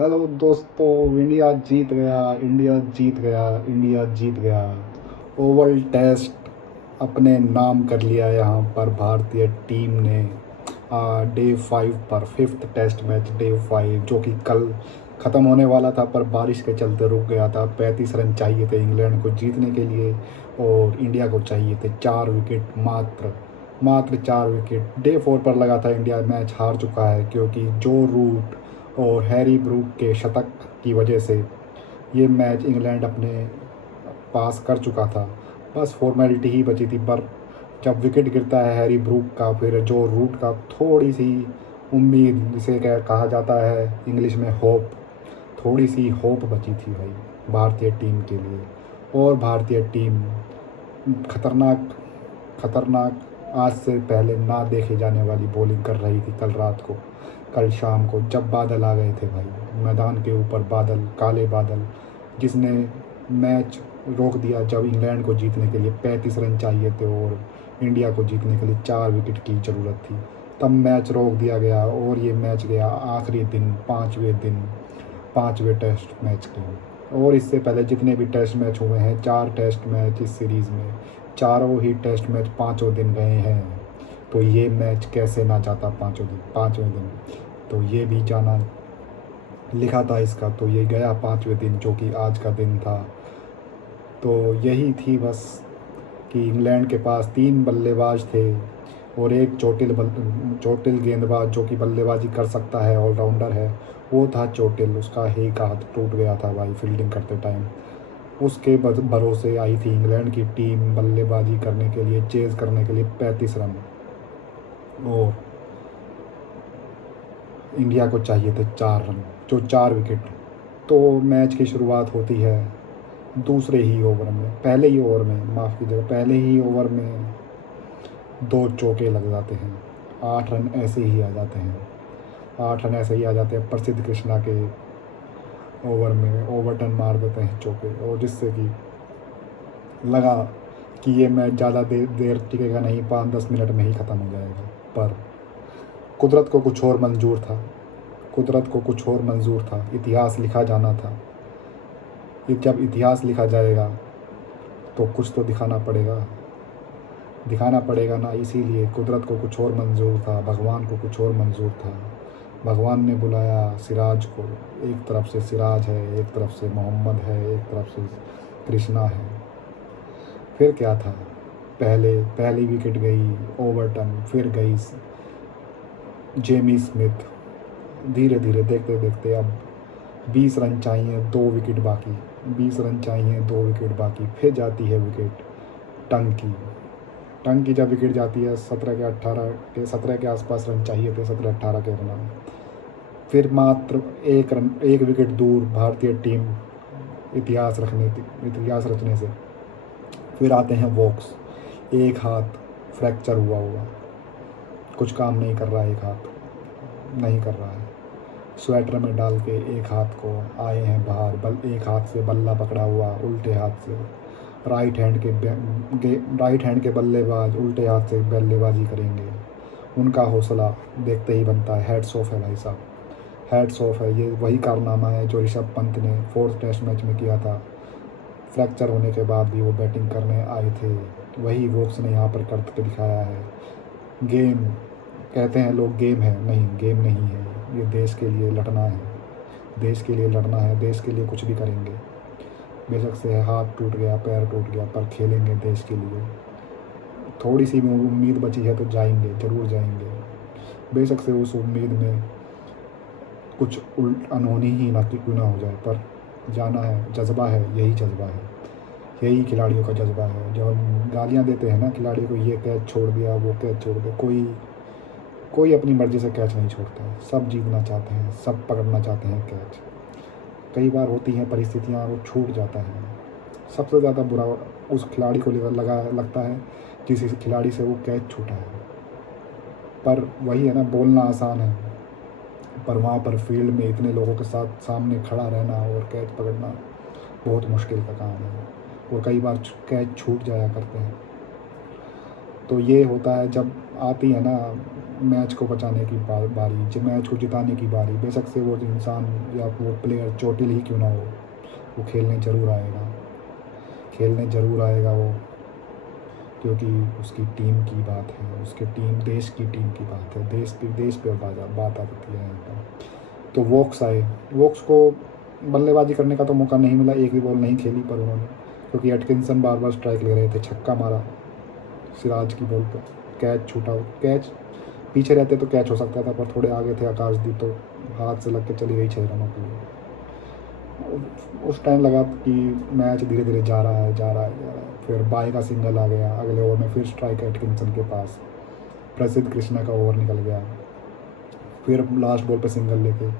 Hello दोस्तों, India जीत गया, India जीत गया, इंडिया जीत गया। ओवल टेस्ट अपने नाम कर लिया यहाँ पर भारतीय टीम ने। डे 5 पर फिफ्थ टेस्ट मैच डे 5 जो कि कल ख़त्म होने वाला था पर बारिश के चलते रुक गया था। 35 रन चाहिए थे इंग्लैंड को जीतने के लिए और इंडिया को चाहिए थे 4 विकेट, मात्र मात्र 4 विकेट। डे 4 पर लगा था इंडिया मैच हार चुका है क्योंकि जो रूट और हैरी ब्रूक के शतक की वजह से ये मैच इंग्लैंड अपने पास कर चुका था। बस फॉर्मेलिटी ही बची थी, पर जब विकेट गिरता है हैरी ब्रूक का, फिर जो रूट का थोड़ी सी उम्मीद, जिसे क्या कहा जाता है इंग्लिश में होप, थोड़ी सी होप बची थी भाई भारतीय टीम के लिए। और भारतीय टीम खतरनाक खतरनाक आज से पहले ना देखे जाने वाली बॉलिंग कर रही थी कल रात को, कल शाम को, जब बादल आ गए थे भाई मैदान के ऊपर, बादल, काले बादल, जिसने मैच रोक दिया जब इंग्लैंड को जीतने के लिए 35 रन चाहिए थे और इंडिया को जीतने के लिए 4 विकेट की ज़रूरत थी। तब मैच रोक दिया गया और ये मैच गया आखिरी दिन, पाँचवें टेस्ट मैच के। और इससे पहले जितने भी टेस्ट मैच हुए हैं, 4 टेस्ट मैच इस सीरीज़ में, चारों ही टेस्ट मैच पाँचों दिन गए हैं। तो ये मैच कैसे ना जाता पाँचवें दिन। तो ये भी जाना लिखा था इसका, तो ये गया 5वें दिन जो कि आज का दिन था। तो यही थी बस कि इंग्लैंड के पास 3 बल्लेबाज थे और एक चोटिल गेंदबाज जो कि बल्लेबाजी कर सकता है, ऑलराउंडर है, वो था चोटिल। उसका एक हाथ टूट गया था भाई फील्डिंग करते टाइम। उसके भरोसे आई थी इंग्लैंड की टीम बल्लेबाजी करने के लिए, चेज़ करने के लिए 35 रन, और इंडिया को चाहिए थे 4 रन, जो 4 विकेट। तो मैच की शुरुआत होती है दूसरे ही ओवर में, पहले ही ओवर में, माफ़ कीजिएगा, पहले ही ओवर में 2 चौके लग जाते हैं। 8 रन ऐसे ही आ जाते हैं, 8 रन ऐसे ही आ जाते हैं। प्रसिद्ध कृष्णा के ओवर में ओवरटर्न मार देते हैं चौके, और जिससे कि लगा कि ये मैच ज़्यादा देर टिकेगा नहीं, 5-10 मिनट में ही ख़त्म हो जाएगा। पर कुदरत को कुछ और मंजूर था, कुदरत को कुछ और मंजूर था। इतिहास लिखा जाना था। जब इतिहास लिखा जाएगा तो कुछ तो दिखाना पड़ेगा ना। इसीलिए कुदरत को कुछ और मंजूर था, भगवान को कुछ और मंजूर था। भगवान ने बुलाया सिराज को। एक तरफ से सिराज है, एक तरफ से मोहम्मद है, एक तरफ से कृष्णा है। फिर क्या था, पहली विकेट गई ओवरटन, फिर गई जेमी स्मिथ। धीरे धीरे देखते देखते अब 20 रन चाहिए, 2 विकेट बाकी, 20 रन चाहिए, 2 विकेट बाकी। फिर जाती है विकेट टंग की जब विकेट जाती है 17 के आसपास रन चाहिए थे, 17-18 के रन। फिर मात्र 1 रन, 1 विकेट दूर भारतीय टीम इतिहास रचने से। फिर आते हैं वॉक्स। एक हाथ फ्रैक्चर हुआ, कुछ काम नहीं कर रहा, एक हाथ नहीं कर रहा है। स्वेटर में डाल के एक हाथ को आए हैं बाहर, एक हाथ से बल्ला पकड़ा हुआ, उल्टे हाथ से राइट हैंड के बल्लेबाज उल्टे हाथ से बल्लेबाजी करेंगे। उनका हौसला देखते ही बनता है। हेड्स ऑफ है भाई साहब, हेड्स ऑफ है। ये वही कारनामा है जो ऋषभ पंत ने 4th टेस्ट मैच में किया था। फ्रैक्चर होने के बाद भी वो बैटिंग करने आए थे, वही वोक्स ने यहाँ पर करके दिखाया है। गेम कहते हैं लोग, गेम है, नहीं, गेम नहीं है। ये देश के लिए लड़ना है, देश के लिए लड़ना है, देश के लिए कुछ भी करेंगे। बेशक से हाथ टूट गया, पैर टूट गया, पर खेलेंगे देश के लिए। थोड़ी सी भी उम्मीद बची है तो जाएंगे, ज़रूर जाएंगे। बेशक से उस उम्मीद में कुछ अनहोनी ही ना क्यों ना हो जाए, पर जाना है। जज्बा है, यही जज्बा है, यही खिलाड़ियों का जज्बा है। जो हम गालियाँ देते हैं ना खिलाड़ियों को, ये कैच छोड़ दिया, वो कैच छोड़ दिया, कोई अपनी मर्ज़ी से कैच नहीं छोड़ता है। सब जीतना चाहते हैं, सब पकड़ना चाहते हैं कैच। कई बार होती हैं परिस्थितियाँ, वो छूट जाता है। सबसे ज़्यादा बुरा उस खिलाड़ी को लगता है जिस खिलाड़ी से वो कैच छूटा है। पर वही है ना, बोलना आसान है, पर वहाँ पर फील्ड में इतने लोगों के साथ सामने खड़ा रहना और कैच पकड़ना बहुत मुश्किल का काम है, और कई बार कैच छूट जाया करते हैं। तो ये होता है जब आती है ना मैच को बचाने की बारी, जब मैच को जिताने की बारी, बेशक से वो इंसान या वो प्लेयर चोटिल ही क्यों ना हो, वो खेलने ज़रूर आएगा वो, क्योंकि उसकी टीम की बात है, उसके टीम देश की टीम की बात है, देश पे बात आ जाती है यहाँ पर। तो वोक्स आए, वोक्स को बल्लेबाजी करने का तो मौका नहीं मिला, एक भी बॉल नहीं खेली पर उन्होंने, क्योंकि एटकिंसन बार बार स्ट्राइक ले रहे थे, छक्का मारा सिराज की बॉल पर, कैच छूटा, कैच पीछे रहते तो कैच हो सकता था, पर थोड़े आगे थे आकाशदीप, तो हाथ से लग के चली गई 6 रनों के लिए। उस टाइम लगा कि मैच धीरे धीरे जा रहा है, जा रहा है, जा रहा है। फिर बाई का सिंगल आ गया, अगले ओवर में फिर स्ट्राइक एटकिंसन के पास, प्रसिद्ध कृष्णा का ओवर निकल गया, फिर लास्ट बॉल पे सिंगल लेके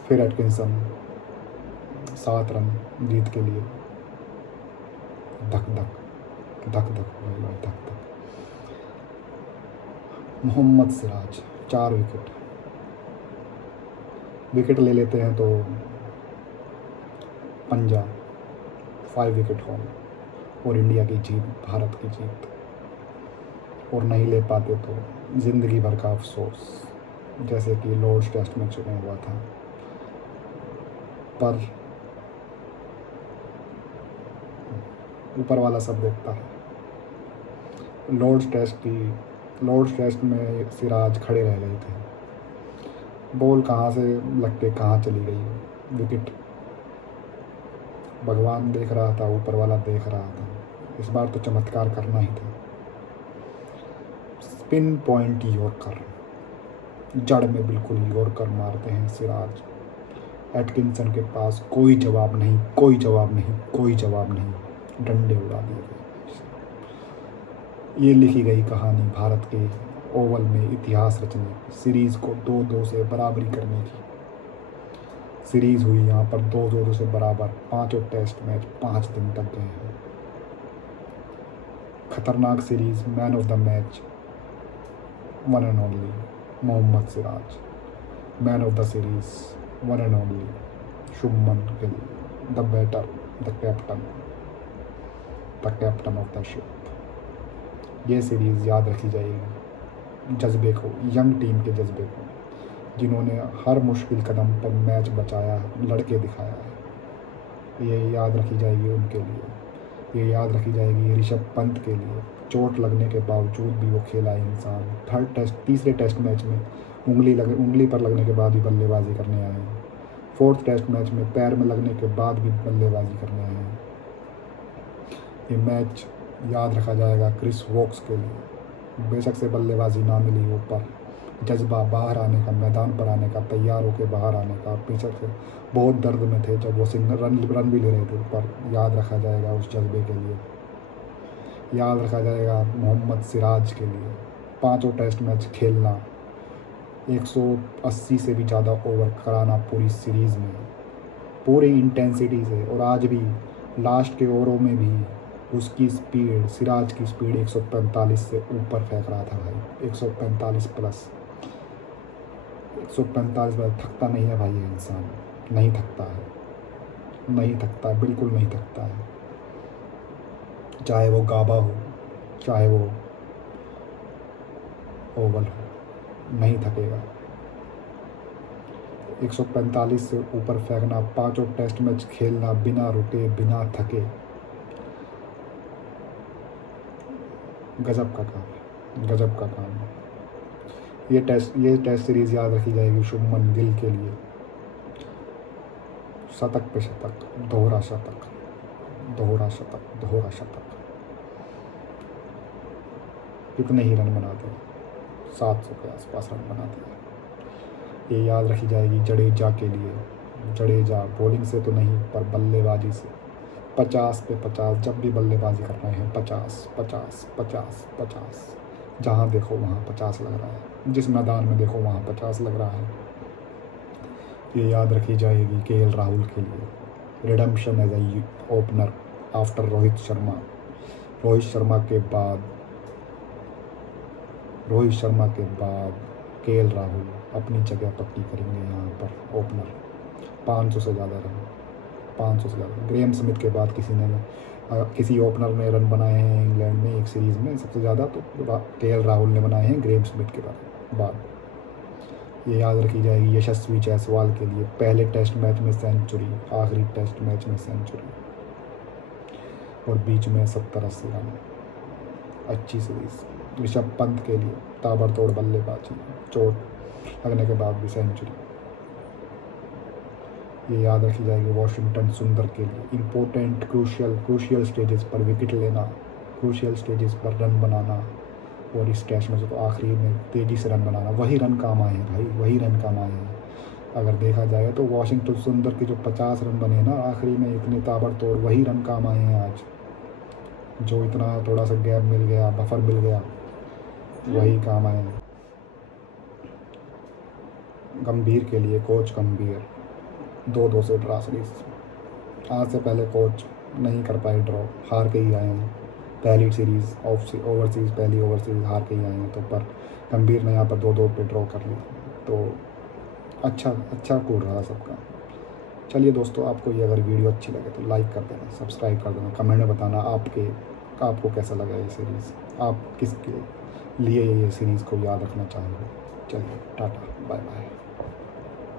फिर एटकिंसन 7 रन जीत के लिए। धक धक धक धक भाई भाई धक धक। मोहम्मद सिराज 4 विकेट ले लेते हैं तो पंजाब 5 विकेट होम और इंडिया की जीत, भारत की जीत। और नहीं ले पाते तो ज़िंदगी भर का अफसोस, जैसे कि लॉर्ड्स टेस्ट मैच में हुआ था। पर ऊपर वाला सब देखता है। लॉर्ड्स टेस्ट में सिराज खड़े रह गए थे, बॉल कहाँ से लग के कहाँ चली गई, विकेट भगवान देख रहा था, ऊपर वाला देख रहा था। इस बार तो चमत्कार करना ही था। स्पिन पॉइंट यॉर्कर, जड़ में बिल्कुल यॉर्कर मारते हैं सिराज। एटकिंसन के पास कोई जवाब नहीं, कोई जवाब नहीं, कोई जवाब नहीं, डंडे उड़ा दिए गए। ये लिखी गई कहानी भारत के ओवल में इतिहास रचने, सीरीज़ को 2-2 से बराबरी करने की। सीरीज़ हुई यहाँ पर 2-2 से बराबर, 5 टेस्ट मैच 5 दिन तक गए हैं। खतरनाक series, man of the match one and only Mohammed Siraj, man of the series one and only Shubman Gill, the batter, the captain of the ship. ये सीरीज़ याद रखी जाएगी जज्बे को, यंग टीम के जज्बे को, जिन्होंने हर मुश्किल कदम पर मैच बचाया, लड़के दिखाया है। ये याद रखी जाएगी उनके लिए, ये याद रखी जाएगी ऋषभ पंत के लिए। चोट लगने के बावजूद भी वो खेला इंसान। तीसरे टेस्ट मैच में उंगली पर लगने के बाद भी बल्लेबाजी करने आए हैं। 4th टेस्ट मैच में पैर में लगने के बाद भी बल्लेबाजी करने आए हैं। ये मैच याद रखा जाएगा क्रिस वोक्स के लिए। बेशक से बल्लेबाजी ना मिली, ऊपर जज्बा बाहर आने का, मैदान पर आने का, तैयार होकर बाहर आने का। बेशक से बहुत दर्द में थे जब वो सिंगल रन भी ले रहे थे, पर याद रखा जाएगा उस जज्बे के लिए, याद रखा जाएगा मोहम्मद सिराज के लिए। 5 टेस्ट मैच खेलना, 180 से भी ज़्यादा ओवर कराना पूरी सीरीज़ में, पूरी इंटेंसिटी से। और आज भी लास्ट के ओवरों में भी उसकी स्पीड, सिराज की स्पीड 145 से ऊपर फेंक रहा था भाई, 145 प्लस, 145 प्लस। थकता नहीं है भाई ये इंसान, नहीं थकता है, नहीं थकता है, बिल्कुल नहीं थकता है। चाहे वो गाबा हो, चाहे वो ओवल हो, नहीं थकेगा। 145 से ऊपर फेंकना, 5 टेस्ट मैच खेलना बिना रुके, बिना थके, गजब का काम है, गजब का काम है। ये टेस्ट सीरीज़ याद रखी जाएगी शुभमन गिल के लिए। शतक पे शतक, दोहरा शतक, दोहरा शतक, दोहरा शतक। कितने ही रन बना दिए, 700 के आसपास रन बना दिए। ये याद रखी जाएगी जडेजा के लिए। जडेजा बॉलिंग से तो नहीं, पर बल्लेबाजी से 50 पे 50, जब भी बल्लेबाजी कर रहे हैं 50 50 50 50, जहाँ देखो वहाँ 50 लग रहा है, जिस मैदान में देखो वहाँ 50 लग रहा है। ये याद रखी जाएगी केएल राहुल के लिए। Redemption as a opener after Rohit Sharma. Rohit Sharma के बाद केएल राहुल अपनी जगह पक्की करेंगे यहाँ पर ओपनर। 500 से ज़्यादा रन, 500 से ज़्यादा। ग्रेम स्मिथ के बाद किसी ओपनर ने रन बनाए हैं इंग्लैंड में एक सीरीज़ में सबसे ज़्यादा, तो केएल राहुल ने बनाए हैं ग्रेम स्मिथ के बाद। ये याद रखी जाएगी यशस्वी जायसवाल के लिए, पहले टेस्ट मैच में सेंचुरी, आखिरी टेस्ट मैच में सेंचुरी, और बीच में 70-80 रन, अच्छी सीरीज़। ऋषभ पंत के लिए ताबड़तोड़ बल्लेबाजी, चोट लगने के बाद भी सेंचुरी। ये याद रखी जाएगी वॉशिंगटन सुंदर के लिए, इम्पोर्टेंट क्रूशियल स्टेजेस पर विकेट लेना, क्रूशियल स्टेजेस पर रन बनाना, और इस टेस्ट में तो आखिरी में तेज़ी से रन बनाना, वही रन काम आए हैं भाई, वही रन काम आए हैं। अगर देखा जाए तो वॉशिंगटन सुंदर के जो 50 रन बने ना आखिरी में, इतने ताबड़तोड़, वही रन काम आए हैं आज। जो इतना थोड़ा सा गैप मिल गया, बफर मिल गया, वही काम आए हैं। गंभीर के लिए, कोच गंभीर 2-2 से ड्रा सीरीज। आज से पहले कोच नहीं कर पाए ड्रॉ, हार के ही आए हैं। पहली सीरीज़ ओवरसीज़ पहली ओवरसीज़ हार के ही आए हैं, तो पर गंभीर ने यहाँ पर 2-2 पे ड्रॉ कर लिया, तो अच्छा टूर रहा सबका। चलिए दोस्तों, आपको ये अगर वीडियो अच्छी लगे तो लाइक कर देना, सब्सक्राइब कर देना, कमेंट में बताना आपको कैसा लगा ये सीरीज़, आप किसके लिए ये सीरीज़ को याद रखना चाहेंगे। चलिए टाटा, बाय बाय।